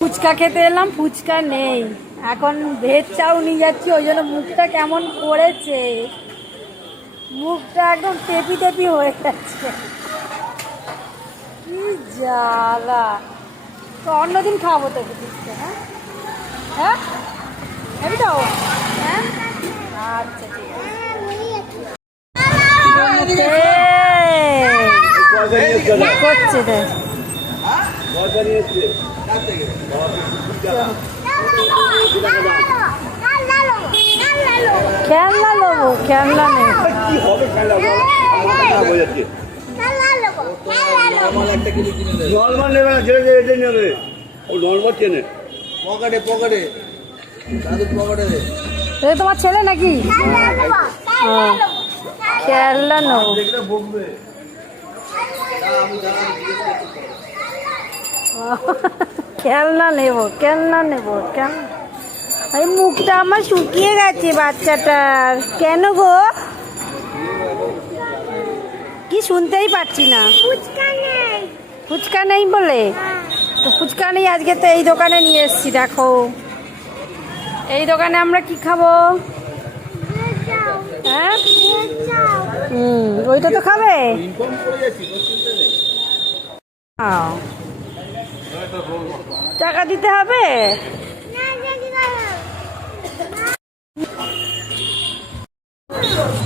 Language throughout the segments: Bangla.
ফুচকা খেতে এলাম ফুচকা নেই। এখন ভেজ চাউ নিয়ে যাচ্ছি ওই জন্য মুখটা কেমন করেছে? মুখটা একদম টেপি টেপি হয়ে যাচ্ছে। কি জ্বালা। তো অন্যদিন খাব তোকে ফুচকা হ্যাঁ? হ্যাঁ? তো? হ্যাঁ? আচ্ছা ঠিক আছে। করছে দেখ? খেলনা নেব খেলনা নেই। কি হবে নর্মাল নেবে না যেটা এটা নেবে। ও নর্মাল চেনে পকেটে পকেটে। এটা তোমার ছেলে নাকি? খেলনা নেব। দেখলে বকবে। আমি জানা জিজ্ঞেস করতে খেলনা নেব খেলনা নেব কেন? এই মুখটা আমার শুকিয়ে গেছে বাচ্চাটার। কেন গো? কি শুনতেই পাচ্ছি না। ফুচকা নেই। বলে? তো ফুচকা নেই আজকে তো এই দোকানে নিয়ে এসছি দেখো। এই দোকানে আমরা কি খাব? হ্যাঁ? হুম ওইটা তো খাবে ইনফর্ম করে যাচ্ছি কোনো চিন্তা নেই আও। টাকা দিতে হবে?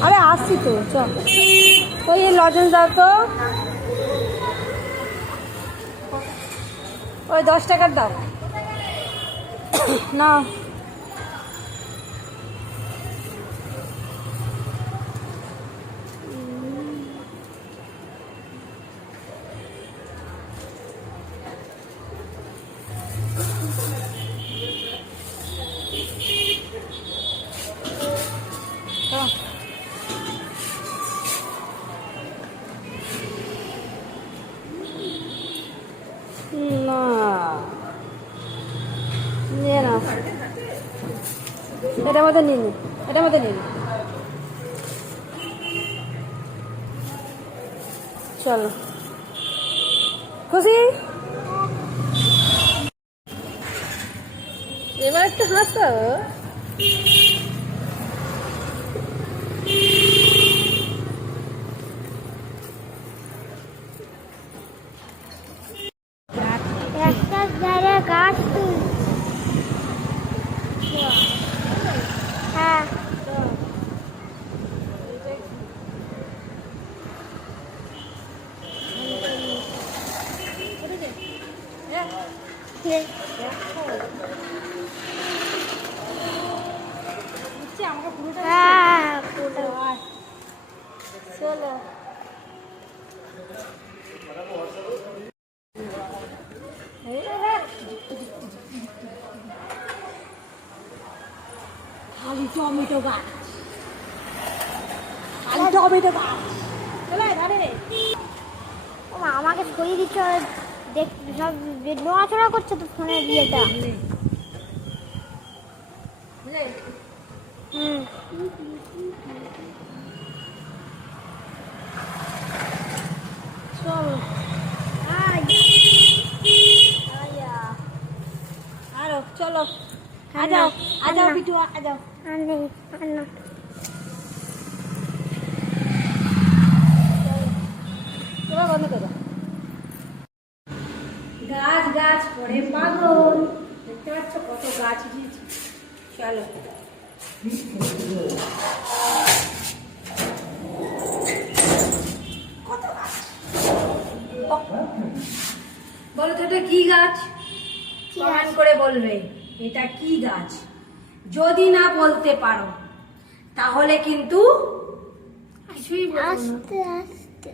আরে, আসছি তো, চল। ওই লজেন্স দাও তো। ওই দশ টাকার দাও। না না মধ্যে নিয়ে নি এটার মধ্যে নিয়ে নি চলো। খুশি? এবার একটু হাসো একটা জায়গায় গাছ তুল হ্যাঁ হ্যাঁ পুরো চলো খালি টমেটো গাছ খালি টমেটো গাছ চলে ধারে রে ও মা, আমাকে সরিয়ে দিচ্ছে আর দেখ সব নড়াচড়া করছে তো ফোনের বিয়েটা হুম। চল। আরও চলো আ। যাও আ যাও বিটু আ যাও আর নেই আর না এবার বন্ধ করো গাছ পড়ে পাগল। দেখতে পাচ্ছ কত গাছ দিয়েছি। চলো। কি গাছ? কমেন্ট করে বলবে, এটা কি গাছ? যদি না বলতে পারো, তাহলে কিন্তু কিছুই। আস্তে আস্তে।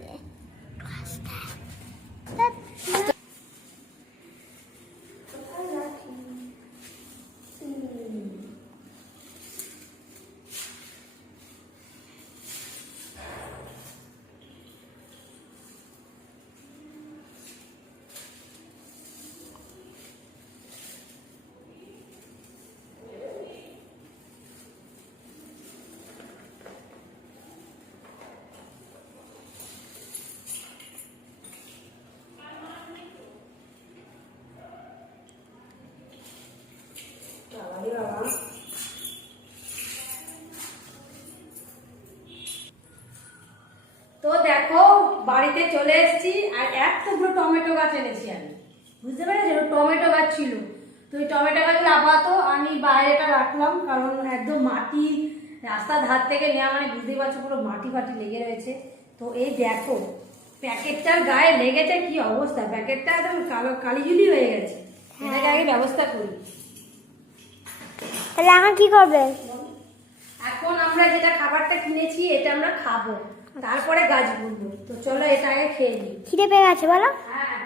তো দেখো বাড়িতে চলে এসেছি আর এক টুকরো টমেটো গাছ এনেছি আমি। বুঝতে পেরেছি? টমেটো গাছ ছিল। তো ওই টমেটো গাছগুলো আপাতত আমি বাইরেটা রাখলাম কারণ একদম মাটি রাস্তার ধার থেকে নেওয়া মানে বুঝতেই পারছ পুরো মাটি ফাটি লেগে রয়েছে। তো এই দেখো প্যাকেটটার গায়ে লেগেছে কি অবস্থা? প্যাকেটটা একদম কালো কালিজুলি হয়ে গেছে। এটাকে আগে ব্যবস্থা করি। তাহলে এখন কি করবে? এখন আমরা যেটা খাবারটা কিনেছি এটা আমরা খাব। তারপরে গাছ বুনবো। তো চলো এটা আগে খেয়ে নিই। খিদে পেয়ে গেছে বলো। হ্যাঁ।